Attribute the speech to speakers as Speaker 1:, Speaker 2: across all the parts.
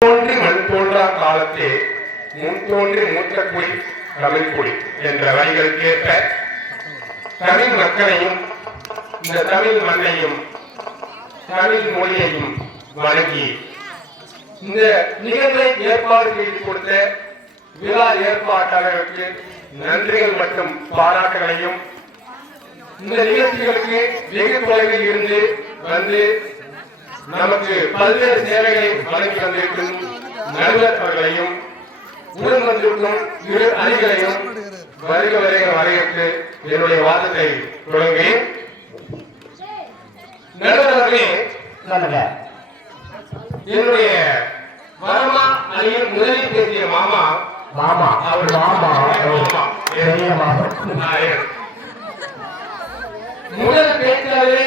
Speaker 1: தோன்றி மண் தோன்றா காலத்தே முன் தோன்றி மூத்த குடி தமிழ் குடி என்ற வரிகளுக்கேற்ப தமிழ் மக்களையும் இந்த தமிழ் மண்ணையும் தமிழ் மொழியையும் வழங்கி இந்த நிகழ்வை ஏற்பாடு செய்து கொடுத்த விழா ஏற்பாட்டாளர்களுக்கு நன்றிகள் மற்றும் பாராட்டுகளையும் இந்த நிகழ்ச்சிகளுக்கு வெகு தொலைவில் இருந்து வந்து நமக்கு பல்வேறு சேவைகளை வழங்கி வந்திருக்கும் நடுவர் அவர்களையும் உடன் வந்திருக்கும் இரு அணிகளையும் வருக வருக வரவேற்று என்னுடைய வாதத்தை தொடங்குவேன் நடுவர் அவர்களே என்னுடைய மாமா அணியில் முதலில் பேசிய மாமா
Speaker 2: மாமா.
Speaker 1: அவர்
Speaker 2: மாமா.
Speaker 1: முதல் பேச்சாளரே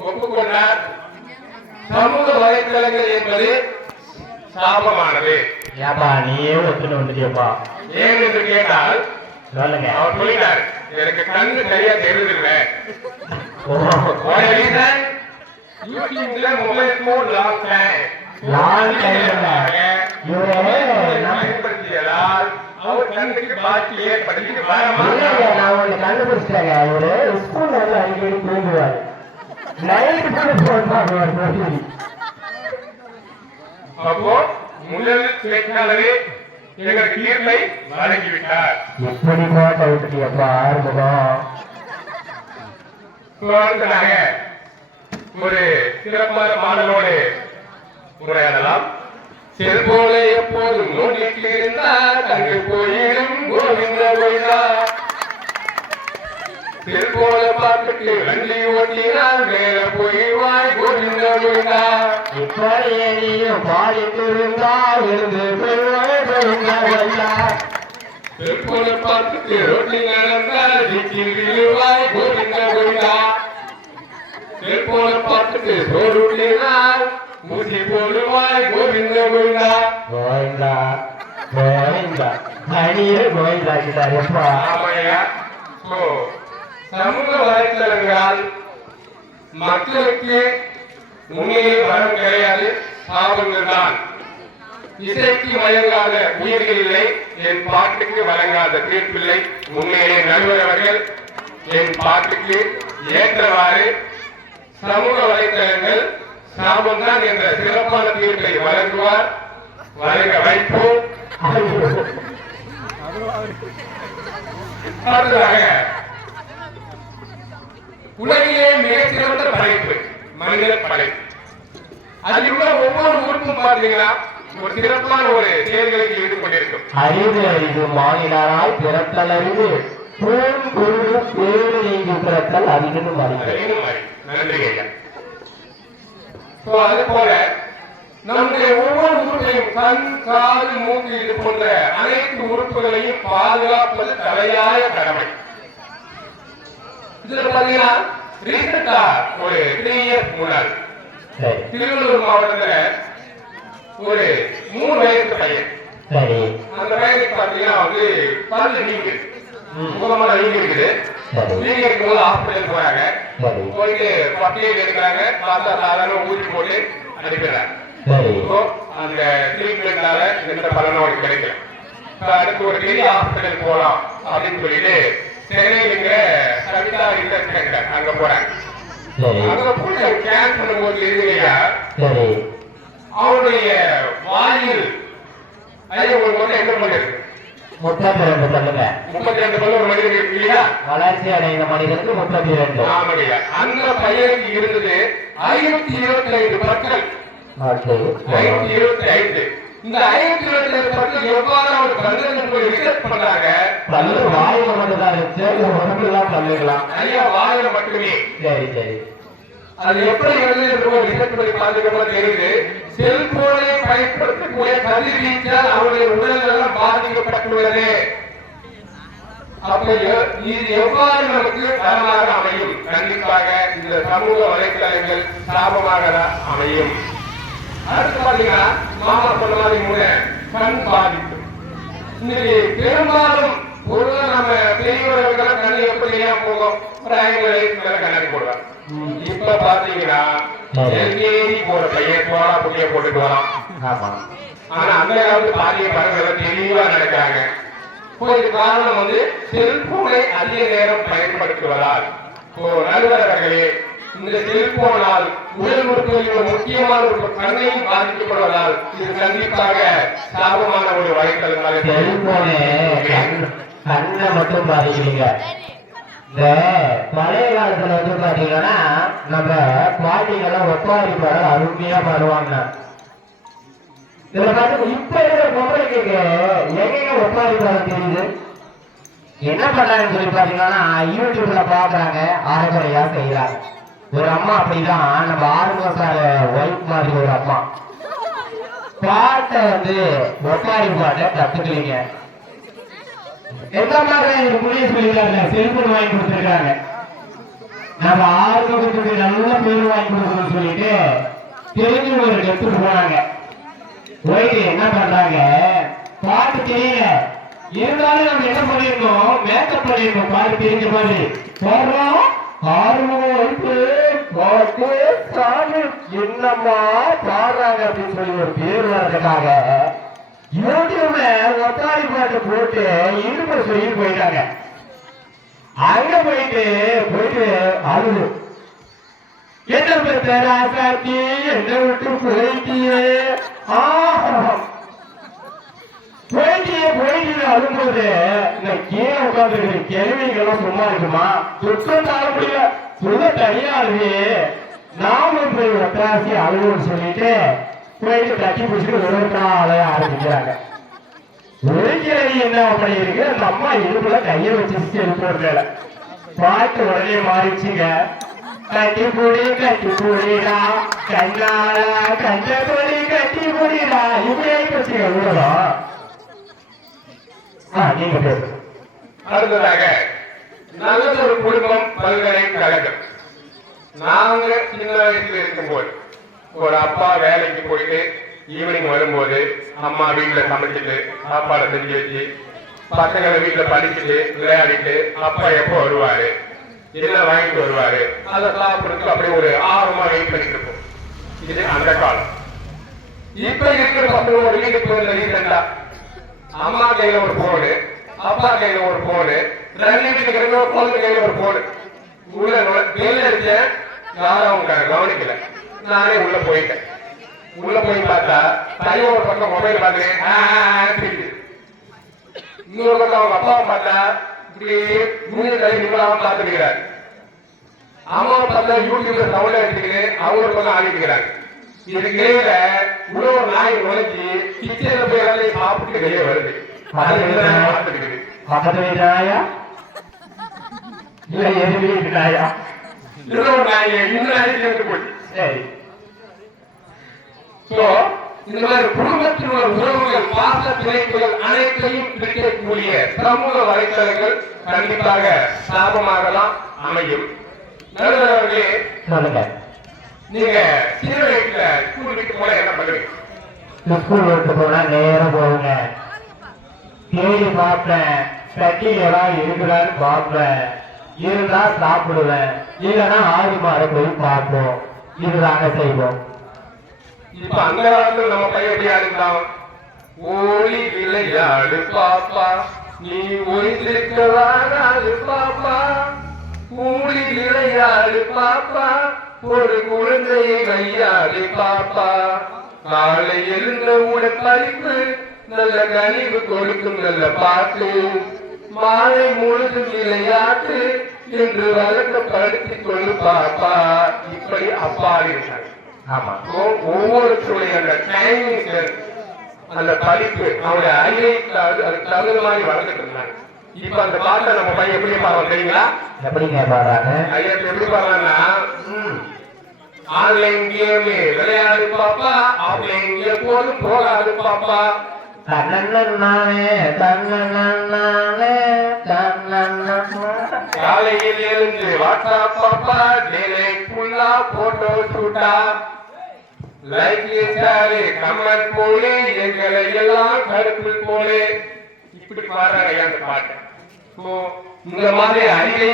Speaker 1: ஒப்புக்கொண்டார் சமூக வலைத்தளங்கள் என்பது சாபமானது.
Speaker 2: ஏப்பா நீயே ஒத்துன்னு வந்துட்டியப்பா.
Speaker 1: ஏன் என்று கேட்டால்
Speaker 2: சொல்லுங்க.
Speaker 1: அவர் சொல்லிட்டார் எனக்கு கண்ணு சரியா தெரியுதில்ல யூடியூப்ல மொபைல் போன் லாங் டைம்.
Speaker 2: இவரு நம்ம-
Speaker 1: பயன்படுத்தியதால் அவர் கண்ணுக்கு பாக்கி ஏற்படுத்தி
Speaker 2: இல்லைங்க, நான் ஒண்ணு கண்டுபிடிச்சிட்டேங்க இவரு ஸ்கூல்ல வந்து அடிக்கடி தூங்குவாரு.
Speaker 1: அப்போ முதல் பேச்சாளரே எங்களுக்கு தீர்ப்பை வழங்கிவிட்டார்.
Speaker 2: எப்படி விட்டுட்டியப்பா ஆறுமுகம்
Speaker 1: தொடர்ந்ததாக ஒரு சிறப்பான பாடலோடு உரையாடலாம். செல்போல எப்போதும் நோண்டிட்டு இருந்தா தங்கு போயிடும் கோவிந்த கோவிந்தா செல்போல பார்த்துட்டு வண்டி ஓட்டினால் மேல போயிடுவாய் கோவிந்த கோவிந்தா
Speaker 2: இப்படியே நீயும் பாடிட்டு இருந்தா
Speaker 1: செல்போல பார்த்துட்டு ரோட்டில் நடந்தால் திக்கில் விழுவாய் கோவிந்த செல்போல பார்த்துட்டு ரோடு விட்டினால் மூசி போடுவாய் கோவிந்த கோவிந்தா
Speaker 2: கோவிந்தா கோவிந்தா அணியே கோவிந்தா எப்பா?
Speaker 1: ஆமையா? சோ சமூக வலைத்தளங்களால் மக்களுக்கு உண்மையை வரம் கிடையாது சாபங்கள் தான் இசைக்கு வழங்காத உயிர்கள் இல்லை என் பாட்டுக்கு வழங்காத தீர்ப்பில்லை. உண்மையை நடுவரவர்கள் என் பாட்டுக்கு ஏற்றவாறு சமூக வலைத்தளங்கள் சாபம் தான் என்ற சிறப்பான தீர்ப்பை வழங்குவார் வழங்க வைப்போம். அடுத்ததாக உலகிலே மிகச் சிறந்த படைப்பு மனித படைப்பு. அதில் உள்ள ஒவ்வொரு உறுப்பும் பார்த்தீங்கன்னா ஒரு சிறப்பான ஒரு செயல்களுக்கு ஈடுபட்டிருக்கும்.
Speaker 2: அறிவு அறிவு பூம் பேரு நீங்கி பிறத்தல் அறிவு
Speaker 1: மாதிரி. நன்றி ஐயா. So, அது போல நம்முடைய ஒவ்வொரு உறுப்பையும் கண் காது மூக்கு இது போன்ற அனைத்து உறுப்புகளையும் பாதுகாப்பது தலையாய கடமை. இதுல பாத்தீங்கன்னா ரீசெண்டா ஒரு த்ரீ இயர்ஸ் முன்னாடி
Speaker 2: சரி.
Speaker 1: திருவள்ளூர் மாவட்டத்துல ஒரு மூணு வயசு பையன். அந்த பையனுக்கு பாத்தீங்கன்னா வந்து பல்லு நீங்க. முகமான நீங்க இருக்குது நீங்க இருக்கும்போது ஹாஸ்பிட்டல் போறாங்க. போயிட்டு பட்டியல் எடுக்கிறாங்க. பார்த்தா சாதாரண ஊசி போட்டு அனுப்பிடுறாங்க. அந்த ட்ரீட்மெண்ட்னால எந்த பலனும் கிடைக்கல. அடுத்து ஒரு பெரிய ஹாஸ்பிட்டல் போலாம் அப்படின்னு சொல்லிட்டு சென்னையில் ரிசர்ச் சென்டர் அங்க
Speaker 2: சரி.
Speaker 1: அங்க போய் ஸ்கேன் பண்ணும்போது இருந்தீங்க
Speaker 2: சரி.
Speaker 1: அவனுடைய வாயில் ஐயா உங்களுக்கு வந்து எங்க பண்ணிருக்கு
Speaker 2: முப்பத்தி ரெண்டு சொல்லுங்க.
Speaker 1: முப்பத்தி ரெண்டு பல்லு ஒரு இருக்கு இல்லையா
Speaker 2: வளர்ச்சி அடைந்த மனிதனுக்கு முப்பத்தி ரெண்டு.
Speaker 1: ஆமாங்க அந்த பையனுக்கு இருந்தது ஐநூத்தி இருபத்தி ஐந்து பற்கள். ஐநூத்தி இருபத்தி ஐந்து. இந்த ஐநூத்தி பற்கள் எவ்வாறு அவர் கண்ணில் போய் ரிசர்ச் பண்றாங்க
Speaker 2: பல்லு வாயில மட்டும் தான் இல்ல உடம்புலாம் பல்லுக்கலாம்
Speaker 1: ஐயா வாயில மட்டுமே.
Speaker 2: சரி சரி.
Speaker 1: அது எப்படி என்று ரிசர்ச் பண்ணி பார்த்ததுக்கப்புறம் தெரியுது. செல்போனை பயன்படுத்தக்கூடிய கதிர்வீச்சால் அவருடைய உடல்நலம் பாதிக்கப்பட்டுள்ளது. அப்ப இது எவ்வாறு நமக்கு தரமாக அமையும்? கண்டிப்பாக இந்த சமூக வலைத்தளங்கள் சாபமாக அமையும். அடுத்து பாத்தீங்கன்னா மாமா சொன்ன மாதிரி கூட கண் பாதிப்பு. இன்னைக்கு பெரும்பாலும் பொருளை நம்ம பெரியவர்கள் கண்ணு எப்படி ஏன் போகும்? ஒரு ஐம்பது வயசுக்கு மேல போடுவாங்க. இப்ப பாத்தீங்கன்னா. எல்கேஜி போற பையன் சோழா புட்டிய போட்டுட்டு வரான்.
Speaker 2: ஆமா.
Speaker 1: ஆனா அந்த காலத்து பாரிய படங்கள் தெளிவா நடக்காங்க காரணம் வந்து செல்போனை அதிக நேரம் பயன்படுத்துவதால் நடுவர்களே இந்த செல்போனால் உடல் உறுப்புகளின் முக்கியமான ஒரு கண்ணையும் பாதிக்கப்படுவதால் இது கண்டிப்பாக சாபமான ஒரு வாய்ப்புகள்
Speaker 2: செல்போனு கண்ணை மட்டும் பாதிக்கிறீங்க இந்த பழைய காலத்துல வந்து பாத்தீங்கன்னா நம்ம பாட்டிகள்லாம் ஒப்பாரி பாட அருமையா பாடுவாங்க. இதுல பாத்து இப்ப இருக்கிற பொம்பளைக்கு எங்க ஒப்பாரி பாட தெரியுது? என்ன பண்றாங்கன்னு சொல்லி பாத்தீங்கன்னா யூடியூப்ல பாக்குறாங்க ஆரம்பரையா செய்யறாங்க ஒரு அம்மா அப்படிதான் நம்ம ஆறு சார் ஒய்ஃப் மாதிரி ஒரு அம்மா. பாட்டை வந்து ஒப்பாரி பாட்டை கத்துக்கலீங்க. எந்த மாதிரி எனக்கு புரிய சொல்லிருக்காங்க செல்போன் வாங்கி கொடுத்துருக்காங்க. நம்ம ஆறுமுகத்துக்கு நல்ல பேர் வாங்கி கொடுக்கணும்னு சொல்லிட்டு தெரிஞ்சு ஒரு எடுத்துட்டு போனாங்க. போயிட்டு என்ன பண்றாங்க? பாட்டு தெரியல. இருந்தாலும் நம்ம என்ன பண்ணிருந்தோம் மேக்கப் பண்ணிருந்தோம் பாட்டு தெரிஞ்ச மாதிரி. போடுறோம். ஆறுமுகம் பாட்டு சாமி என்னம்மா பாடுறாங்க அப்படின்னு சொல்லி ஒரு பேர் வர்றதுக்காக யூடியூப்ல ஒத்தாரி பாட்டு போட்டு இடுப்பு சொல்லி போயிட்டாங்க. அங்க போயிட்டு போயிட்டு அழுது. என்ன பெற்ற ராசாத்தி என்ன விட்டு போயிட்டியே? ஆஹ். போயிட்டியே போயிட்டு அழும்போது இந்த கீழே உட்காந்துருக்கிற கேள்விகளும் சும்மா இருக்குமா? சுத்தம் தாழ முடியல. சுத தனியா நாம நாமும் போய் ஒத்தாசி அழுவோம்னு சொல்லிட்டு போயிட்டு கட்டி பிடிச்சிட்டு ஒரு நாளைய ஆரம்பிக்கிறாங்க. ஒரு என்ன பண்ணிருக்கு அந்த அம்மா இடுப்புல கையை வச்சு எழுப்புறது பாட்டு உடனே மாறிச்சுங்க கட்டி புடி கட்டி புடிடா. கண்ணால கண்ட புடி கட்டி புடிடா. இப்படியே பச்சுங்க உலகம் நீங்க பேசுங்க.
Speaker 1: அடுத்ததாக நல்லது ஒரு குடும்பம் பல்கலைக்கழகம். நாங்க சின்ன வயசுல இருக்கும்போது ஒரு அப்பா வேலைக்கு போயிட்டு ஈவினிங் வரும்போது அம்மா வீட்டுல சமைச்சிட்டு சாப்பாடை செஞ்சு வச்சு பசங்களை வீட்டுல படிச்சுட்டு விளையாடிட்டு அப்பா எப்போ வருவாரு? என்ன வாங்கிட்டு வருவாரு? அதை சாப்பிடுறதுக்கு அப்படியே ஒரு ஆர்வமா வெயிட் பண்ணிட்டு இருப்போம். இது அந்த காலம். இப்ப இருக்கிற பசங்க ஒரு வீட்டுக்கு போயிருந்த ரீசெண்டா அம்மா கையில ஒரு போனு அப்பா கையில ஒரு போனு ரெண்டு வீட்டுக்கு ரெண்டு ஒரு குழந்தை கையில ஒரு போனு உள்ள வெளியில அடிச்சேன் யாரும் அவங்க கவனிக்கல. நானே உள்ள போயிட்டேன். உள்ள போய் பார்த்தா பையன் ஒரு பக்கம் மொபைல் பார்த்துட்டு இன்னொரு பக்கம் அவங்க அப்பாவை பார்த்தா இப்படி மூணு கை நிமிடம் பார்த்துக்கிறார் அம்மாவை பார்த்தா யூடியூப்ல சவுண்ட் அடிச்சுக்கிட்டு அவங்க ஒரு பக்கம் ஆடிக்கிறாங்க இதுக்கு இடையில ஒரு நாய் நுழைஞ்சி கிச்சன்ல போய் எல்லாத்தையும் சாப்பிட்டு வெளியே வருது.
Speaker 2: பக்கத்து வீட்டு நாயா இல்ல எது வீட்டு நாயா
Speaker 1: இன்னொரு நாய் இன்னும் நாய் சேர்ந்து போச்சு.
Speaker 2: சரி
Speaker 1: சோ இந்த மாதிரி குடும்பத்தில் உள்ள உறவுகள் பாச பிணைப்புகள் அனைத்தையும் பிடிக்கக்கூடிய சமூக வலைத்தளங்கள் கண்டிப்பாக சாபமாகலாம் அமையும். நடுவர்களே
Speaker 2: சொல்லுங்க.
Speaker 1: நீங்க சின்ன வயசுல ஸ்கூல் விட்டு போல என்ன பண்ணுவீங்க?
Speaker 2: ஸ்கூல் விட்டு போனா நேரம் போகுங்க தேடி பார்ப்பேன். சட்டியில் ஏதாவது இருக்குதான்னு பார்ப்பேன். இருந்தா சாப்பிடுவேன். இல்லைன்னா ஆடு மாட போய் பார்ப்போம். இதுதாங்க செய்வோம்.
Speaker 1: இப்ப அந்த காலத்துல நம்ம பையன் எப்படி இருந்தான்? ஓடி விளையாடு பாப்பா. நீ ஒய்ந்திருக்கவானாது பாப்பா. கூடி விளையாடு பாப்பா. ஒரு குழந்தையை கையாடு பாப்பா. காலை எழுந்தவுடன் படிப்பு நல்ல கனிவு கொடுக்கும் நல்ல பாட்டு. மாலை முழுதும் விளையாட்டு என்று வழக்கப்படுத்திக் கொள்ளு பாப்பா. இப்படி அப்பா இருந்தாங்க
Speaker 2: ஆமா.
Speaker 1: ஒவ்வொருத்தருடைய அந்த டைமிங் அந்த படிப்பு அவருடைய அறிவை தகு- அதுக்கு தகுந்த மாதிரி வளர்ந்துட்டு இருந்தாங்க இப்ப அந்த பாட்டை நம்ம பையன் எப்படி பாடுறோம் தெரியுங்களா?
Speaker 2: எப்படிங்க பாடுறாங்க
Speaker 1: ஐயா எப்படி பாடுறாங்கன்னா ஆன்லைன் கேமு விளையாடு பாப்பா ஆஃப்லைன் எப்போதும் போகாது பாப்பா.
Speaker 2: தன்னே தன்னே தன்னே
Speaker 1: காலையில் எழுந்து வாட்ஸ்அப் பாப்பா டேலை ஃபுல்லா போட்டோ ஷூட்டா லைக் ஷேர் கமெண்ட் போலே எங்களை எல்லாம் கருப்பில் போலே. இப்படி பாடுறாங்க ஐயா அந்த பாட்டு. ஸோ இந்த மாதிரி அறிவை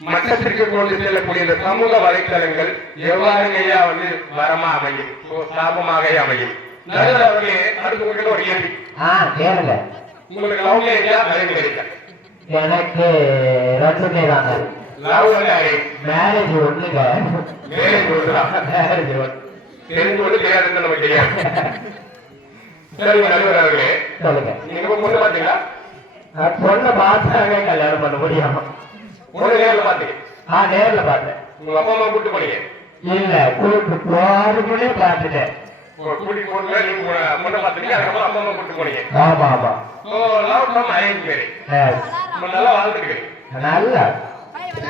Speaker 1: மட்டத்திற்கு கொண்டு செல்லக்கூடிய இந்த சமூக வலைத்தளங்கள் எவ்வாறு ஐயா வந்து வரமா அமையும் சாபமாக அமையும் நடுவர் அவர்களே அடுத்து உங்களுக்கு ஒரு கேள்வி.
Speaker 2: ஆ கேளுங்க.
Speaker 1: உங்களுக்கு லவ் மேரேஜா அரேஞ்ச் மேரேஜா
Speaker 2: எனக்கு ரெண்டுமே தாங்க
Speaker 1: லவ்
Speaker 2: மேரேஜ் ஒண்ணுங்க.
Speaker 1: மேரேஜ் ஒன்றுதான்
Speaker 2: மேரேஜ் ஒண்ணு.
Speaker 1: தெரிஞ்சு கொண்டு தெரியாதுன்னு நமக்கு தெரியாது. சரிங்க நடுவர் அவர்களே
Speaker 2: சொல்லுங்க.
Speaker 1: நீங்க பொண்ணு பாத்தீங்களா
Speaker 2: பொண்ணை பார்த்தாவே கல்யாணம் பண்ண முடியும்?
Speaker 1: பொண்ணு நேரில் பாத்தீங்க
Speaker 2: ஆ நேர்ல பார்த்தேன்.
Speaker 1: உங்க அப்பா அம்மா கூட்டு போனீங்க.
Speaker 2: இல்ல கூட்டு போறதுக்குள்ளே பார்த்துட்டேன்.
Speaker 1: கூட்டி போன நீங்க பொண்ணை பாத்தீங்க அதுக்கப்புறம் அப்பா அம்மா கூட்டு போனீங்க.
Speaker 2: ஆமா ஆமா.
Speaker 1: So love from arrange marriage நல்லா வாழ்ந்துருக்கீங்க
Speaker 2: நல்லா.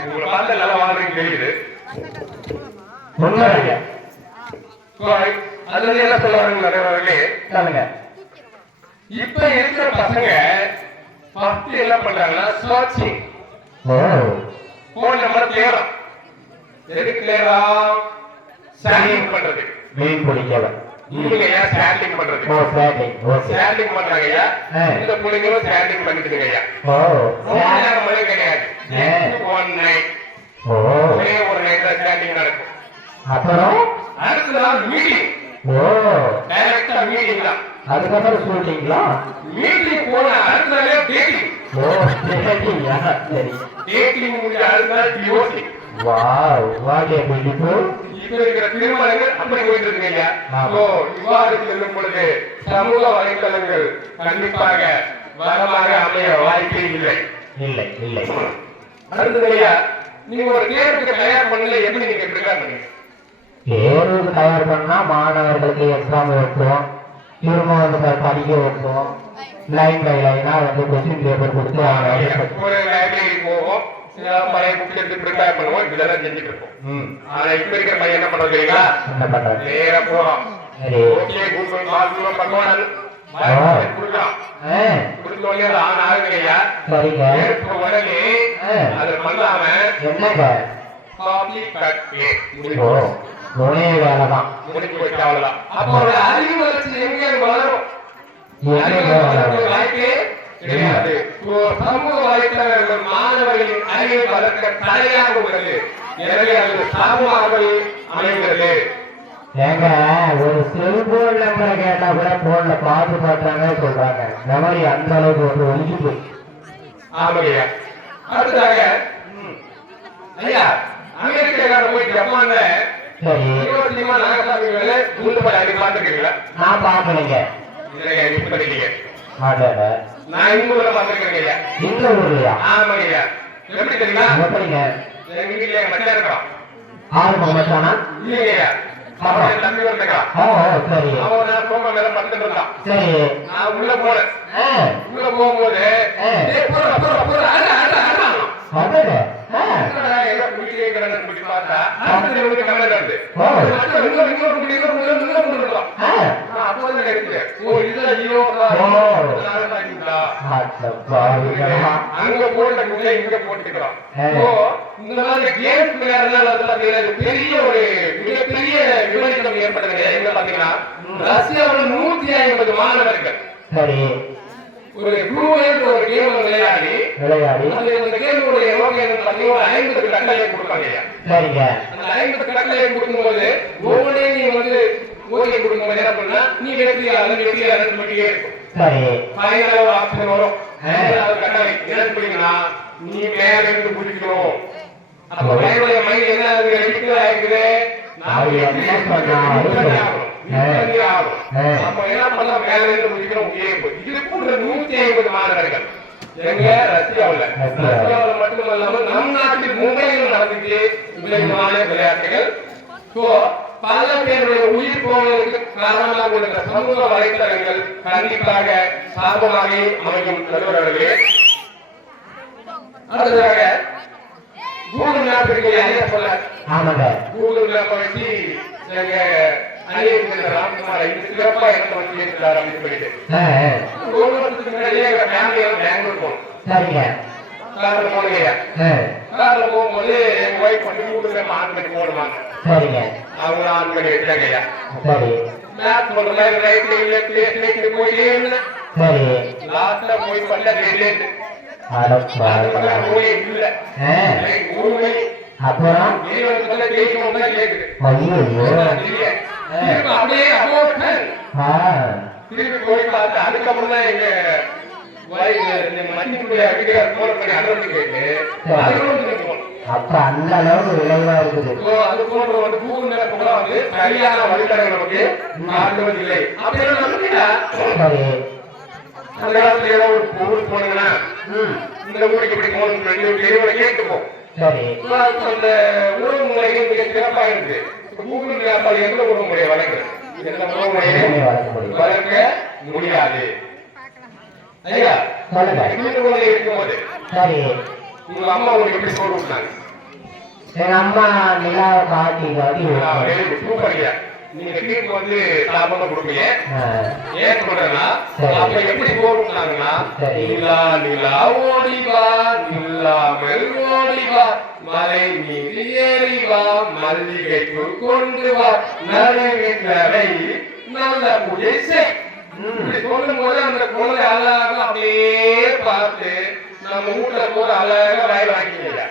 Speaker 1: உங்களை பார்த்து நல்லா வாழ்றீங்க தெரியுது அதுல என்ன சொல்ல வரீங்க நிறைய
Speaker 2: சொல்லுங்க.
Speaker 1: இப்ப இருக்கிற பசங்க ஃபர்ஸ்ட் என்ன பண்றாங்கன்னா சர்ச்சிங் போன் நம்பர் தேடும் எதுக்கு தேடும் ஸ்டாண்டிங் பண்றது.
Speaker 2: மீன்
Speaker 1: நீங்க ஏன் ஸ்டாண்டிங் பண்றது? ஸ்டாண்டிங் பண்றாங்க ஐயா. இந்த பிள்ளைங்களும் ஸ்டாண்டிங் பண்ணிட்டுங்க ஐயா. நேரம் மழை கிடையாது. ஒன் நைட் ஒரே ஒரு நைட்ல ஸ்டாண்டிங் நடக்கும்.
Speaker 2: அப்புறம்?
Speaker 1: அடுத்த நாள் மீட்டிங்
Speaker 2: ஓ.
Speaker 1: டைரக்டா மீட்டிங் தான்
Speaker 2: அதுக்கப்புறம் ஷூட்டிங்களா
Speaker 1: மீட்டிங் போன அடுத்த நாளே டேட்டிங்
Speaker 2: ஓ சரி.
Speaker 1: டேட்டிங் முடிஞ்ச அடுத்த நாள் டிவோர்ஸிங்
Speaker 2: வாவ்
Speaker 1: இப்ப இருக்கிற திருமணங்கள் அப்படி போயிட்டு இருக்குங்க. So, இவ்வாறு செல்லும் பொழுது சமூக வலைத்தளங்கள் கண்டிப்பாக வரமாக அமைய வாய்ப்பே இல்லை.
Speaker 2: இல்லை இல்லை.
Speaker 1: அடுத்தது ஐயா நீங்க ஒரு தேர்வுக்கு தயார் பண்ணல எப்படி நீங்க ப்ரிப்பேர் பண்ணீங்க?
Speaker 2: தேர்வுக்கு தயார் பண்ணா மாணவர்களுக்கு எக்ஸாம் வைப்போம். திரும்ப வந்து படிக்க வைப்போம். லைன் பை லைனா வந்து கொஸ்டின் பேப்பர் கொடுத்து அவங்க
Speaker 1: ஒரு லைப்ரரி போவோம். சில பழைய புக் எடுத்து ப்ரிப்பேர் பண்ணுவோம். இதெல்லாம் செஞ்சுட்டு இருக்கோம்
Speaker 2: ம்.
Speaker 1: ஆனா இப்ப இருக்கிற பையன் என்ன பண்றது தெரியுங்களா
Speaker 2: என்ன பண்றது?
Speaker 1: நேரா போறோம் ஓகே கூகுள்
Speaker 2: ஆ,
Speaker 1: கொடுத்த உடனே அது பண்ணாம
Speaker 2: என்னங்க? ஒரே வேலை தான்
Speaker 1: அப்போ அறிவு வளர்ச்சி எங்க வளரும்? கிடையாது. சமூக வலைத்தளங்கள் மாணவர்களின் அறிவை வளர்க்க தடையாக உள்ளது. எனவே அது சாபமாக அமைகிறது.
Speaker 2: ஏங்க ஒரு செல்போன் நம்பரை கேட்டா கூட போன்ல பார்த்து பார்த்தாங்க சொல்றாங்க. மெமரி அந்த அளவுக்கு வந்து ஒழுங்கி போய்
Speaker 1: ஆமாங்கய்யா அடுத்ததாக ம், ஐயா அமெரிக்காக்கார போய் ஜப்பான்ல
Speaker 2: நான் மாட்டாட
Speaker 1: நான் இங்க ஊர்ல பார்த்துருக்கேங்க ஐயா
Speaker 2: இந்த ஊர்லயா?
Speaker 1: ஆமாங்க எப்படி தெரியுமா
Speaker 2: எப்படிங்க?
Speaker 1: எங்க வீட்டுல மச்சான் இருக்கான்
Speaker 2: ஆறு மகத்தானா
Speaker 1: இல்லைங்க ஐயா அவன் தம்பி வந்துருக்கான்
Speaker 2: ஓ சரி.
Speaker 1: அவன் நான் சோஃபா மேல படுத்துட்டு இருந்தான்
Speaker 2: சரி.
Speaker 1: நான் உள்ள போனேன்
Speaker 2: ஆ.
Speaker 1: உள்ள போகும்போது பாத்தீங்களா?
Speaker 2: அட. பாவிகளா.
Speaker 1: அங்க போட்ட குடியை இங்க போட்டுக்கிறோம் இந்த மாதிரி கேம் விளையாடுறதுனால வந்து பாத்தீங்கன்னா பெரிய ஒரு மிகப்பெரிய விபரீதம் ஏற்படுதுங்க எங்க பாத்தீங்கன்னா ரஷ்யாவில் நூத்தி ஐம்பது மாணவர்கள்
Speaker 2: சரி
Speaker 1: ஒரு குரூப் ஒரு கேம் விளையாடி
Speaker 2: விளையாடி
Speaker 1: அந்த கேமுடைய ஐம்பது கட்டளை கொடுப்பாங்க.
Speaker 2: சரிங்க.
Speaker 1: அந்த ஐம்பது கட்டளை கொடுக்கும்போது ஒவ்வொன்றையும் நீ வந்து ஓகே கொடுக்கும்போது என்ன பண்ணா நீ வெற்றியாளர் வெற்றியாளர் சொல்லிட்டே இருக்கும்.
Speaker 2: சரி.
Speaker 1: ஃபைனல் ஒரு ஆப்ஷன் வரும் கட்டளை என்ன பண்ணீங்கன்னா நீ மேல இருந்து குடிக்கணும் அப்ப மைண்ட் என்ன நான்
Speaker 2: என்ன
Speaker 1: பண்ண மேல இருந்து போய். இது போன்ற நூத்தி ஐம்பது மாணவர்கள். எங்க? ரஷ்யாவுல.
Speaker 2: ரஷ்யாவுல.
Speaker 1: ரஷ்யாவுல மட்டுமல்லாம நம் நாட்டில் மும்பையில் நடந்துச்சு விளையாட்டு விளையாட்டுகள். So, பல பேருடைய உயிர் போவதற்கு காரணமாக உள்ள சமூக வலைத்தளங்கள் கண்டிப்பாக சார்பமாக அமையும் நடுவர்களே அடுத்ததாக கூகுள் மேப் இருக்கு என்ன சொல்ல. கூகுள் மேப்பை வச்சு எங்க சிறப்பா எனக்கு வந்து இருக்கிறார் அப்படின்னு சொல்லிட்டு ஒரு வருஷத்துக்கு முன்னாடியே எங்க ஃபேமிலியோட பெங்களூர் போனோம்
Speaker 2: சரிங்க
Speaker 1: கார்ல போனீங்க கார்ல போகும்போது எங்க ஒய்ஃப் வந்து கூகுள் மேப் ஆன் போடுவாங்க
Speaker 2: சரிங்க
Speaker 1: அவங்க ஐயா
Speaker 2: சரி
Speaker 1: மேப் மாதிரி லெஃப்ட் லெஃப்ட் போயிட்டே இருந்தேன்
Speaker 2: சரி
Speaker 1: லாஸ்ட்ல போய் பண்ண ரெண்டு இல்ல
Speaker 2: அப்புறம்
Speaker 1: அப்படியே திருப்பி போய் பார்த்து அதுக்கப்புறம் தான் எங்க
Speaker 2: அப்ப அந்த அளவுக்கு விளைவா இருக்குது
Speaker 1: அது போன்ற வந்து பூமி நிலப்பெல்லாம் வந்து சரியான வழித்தடை நமக்கு காட்டுவதில்லை அப்படின்னு நம்பிக்கை அந்த காலத்துல ஏதோ ஒரு ஊருக்கு போனீங்கன்னா இந்த ஊருக்கு இப்படி போகணும் ஒரு கேட்டுப்போம் அந்த உறவு முறைகள் மிக சிறப்பா இருக்கு. பூமி வியாபாரி எந்த உறவு முறையை வளர்க்குறது எந்த உறவு முறையை
Speaker 2: வளர்க்க
Speaker 1: முடியாது. ஐயா குழந்தை இருக்கும்போது
Speaker 2: சரி.
Speaker 1: உங்க அம்மா உங்களுக்கு எப்படி விட்டாங்க
Speaker 2: எங்க அம்மா.
Speaker 1: சூப்பர் ஐயா நீங்க வீட்டுக்கு வந்து சாப்பாடு கொடுப்பீங்க. ஏன் சொல்றேன்னா. அப்ப எப்படி போட்டுனாங்கன்னா
Speaker 2: சரி.
Speaker 1: நிலா நிலா ஓடி வா நில்லாமல் ஓடி வா. மலை மீது ஏறி வா மல்லிகைக்கு கொண்டு வா. நடுவிட்டரை நல்ல பூஜை செய். இப்படி சொல்லும் போது அந்த குழந்தை அழகாக அப்படியே பார்த்து நம்ம வீட்டுல போற அழகாக வாயில் வாங்கிக்கிறீங்க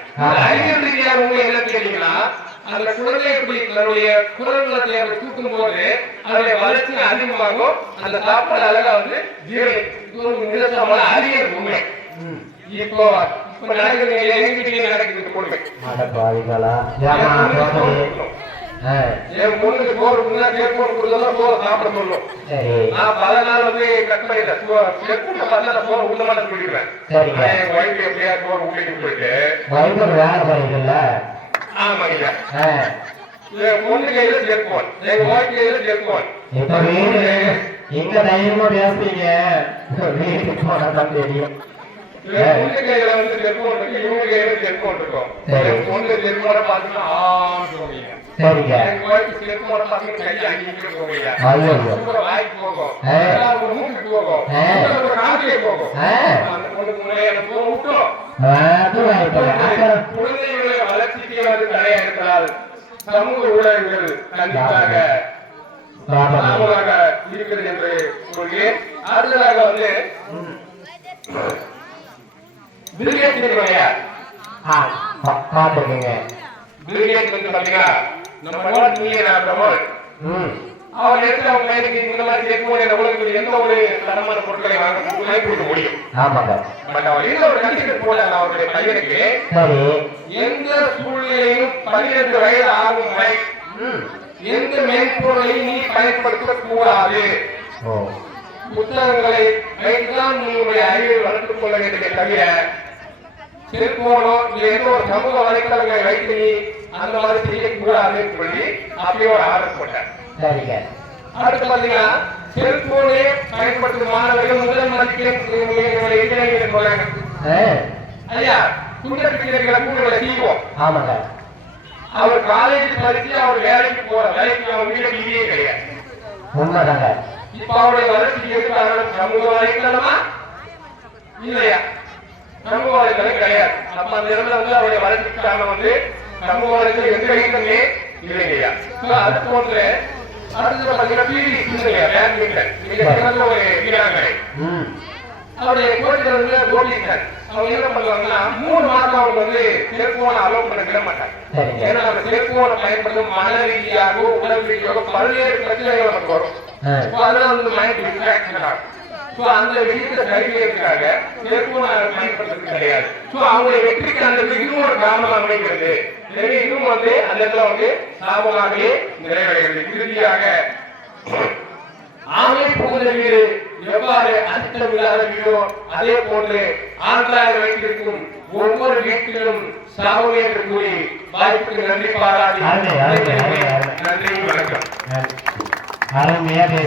Speaker 1: அறிவியல் ரீதியாக உங்க என்ன தெரியுங்களா அந்த குழந்தை இப்படி தன்னுடைய குரல்களை அப்படி தூக்கும் போது அதனுடைய வளர்ச்சி அதிகமாகும் அந்த சாப்பாடு அழகா வந்து நிதர்சனமான அறிவியல் உண்மை இப்போ இப்ப நடக்குது எங்க வீட்டுலயே நடக்குது கொடுமை என் பொண்ணுக்கு சோறு முன்னா கேட்போம் கொடுத்தா சோறு சாப்பிட சொல்லணும்
Speaker 2: சரி.
Speaker 1: நான் பல நாள் வந்து பண்ணிட்டேன் கேட்போம் பார்த்தா சோறு உள்ள மாட்டேன்
Speaker 2: சரிங்க.
Speaker 1: என் ஒய்ஃப் எப்படியா போயிட்டு?
Speaker 2: வைபர் வேலை பாருங்கல்ல
Speaker 1: ஆமா ஐயா
Speaker 2: ஆ,
Speaker 1: என் பொண்ணு கையில செல்போன் எங்க ஒய்ஃப் கையில செல்போன்
Speaker 2: இப்ப வீடு எங்க தைரியமா பேசுறீங்க? வீட்டுக்கு போனா தான் தெரியும்.
Speaker 1: என் பொண்ணு கையில வந்து செல்போன் இருக்கு இவங்க கையில செல்போன் இருக்கும். என் பொண்ணு செல்போனை
Speaker 2: சரிங்க.
Speaker 1: என் அங்கிட்டு போவீங்க வாய்க்கு போகும். மூக்கு போகும். ஒரு போகும். அந்த பொண்ணுக்கு முன்னாடி விட்டோம்.
Speaker 2: அது அப்புறம்
Speaker 1: குழந்தைகளுடைய வளர்ச்சிக்கு வந்து தடையா இருக்கிறார் சமூக ஊடகங்கள் கண்டிப்பாக இருக்கிறது என்று சொல்லி அடுத்ததாக வந்து பில்கேட் இருக்கிறையா
Speaker 2: ஆ பா- பாத்துக்கங்க
Speaker 1: பில்கேட் வந்து பாத்தீங்கன்னா நம்ம அவர் எடுத்து அவங்க பையனுக்கு இந்த மாதிரி கேட்கும் இந்த உலகத்தில் எந்த ஒரு தரமான பொருட்களை வாங்க முடியும். பட் அவர் ஒரு கண்டிஷன் போட்டாங்க அவருடைய பையனுக்கு. எந்த சூழ்நிலையிலும் பன்னிரண்டு வயது ஆகும் வரை எந்த மென்பொருளை நீ பயன்படுத்த கூடாது. புத்தகங்களை வைத்துதான் நீ உங்களுடைய அறிவை வளர்த்துக் கொள்ள தவிர செல்போனோ இல்ல எந்த ஒரு சமூக வலைத்தளங்களை வைத்து நீ அந்த மாதிரி செய்யக்கூடாதுன்னு சொல்லி ஒரு ஆர்டர் போட்டார்.
Speaker 2: சரிங்க
Speaker 1: அடுத்து பாத்தீங்கன்னா செல்போனே பயன்படுத்தும் மாணவர்கள் முதல் மதிப்பீடு சொல்றாங்க
Speaker 2: ஆ.
Speaker 1: ஐயா சுந்தர பிள்ளைகளை கூடுதலை செய்வோம்
Speaker 2: ஆமாங்க.
Speaker 1: அவர் காலேஜ் படிச்சு அவர் வேலைக்கு போற வேலைக்கு அவர் வீடு டிவியே கிடையாது.
Speaker 2: உண்மைதாங்க.
Speaker 1: இப்ப அவருடைய வளர்ச்சிக்கு எது காரணம் சமூக வலைத்தளமா? இல்லையா? சமூக வலைத்தளம் கிடையாது. அப்ப அந்த இடத்துல வந்து அவருடைய வளர்ச்சிக்கு காரணம் வந்து சமூக வலைத்தளம் எந்த இல்லைங்கய்யா So, அது போன்று மிக சிறந்த ஒரு வீராங்கனை அவருடைய கோச்சிகள் வந்து கோபிசன் அவங்க என்ன பண்ணுவாங்கன்னா மூணு மாசம் அவங்க வந்து செல்போனை அலோவ் பண்ண விட மாட்டாங்க ஏன்னா நம்ம செல்போனை பயன்படுத்தும் மன ரீதியாகவோ உடல் ரீதியாகவோ பல்வேறு பிரச்சனைகள் நமக்கு வரும். அதெல்லாம் வந்து மைண்ட் டிஸ்ட்ராக்ஷன் ஆகும். ஸோ அந்த விஷயத்தை செல்போனை பயன்படுத்துறது கிடையாது. ஸோ அவங்களுடைய வெற்றிக்கு அந்த இன்னும் ஒரு காரணம் அமைகிறது. எனவே வந்து அந்த இடத்துல வந்து லாபமாகவே நிறைவடைகிறது. இறுதியாக ஆமை புகுந்த வீடு எவ்வாறு அச்சம் இல்லாத வீடோ அதே போன்று ஆண்களாக வைத்திருக்கும் ஒவ்வொரு வீட்டிலும் சாவு என்று கூறி வாய்ப்புக்கு நன்றி பாராட்டி. நன்றி வணக்கம்.
Speaker 2: அருமையா பேச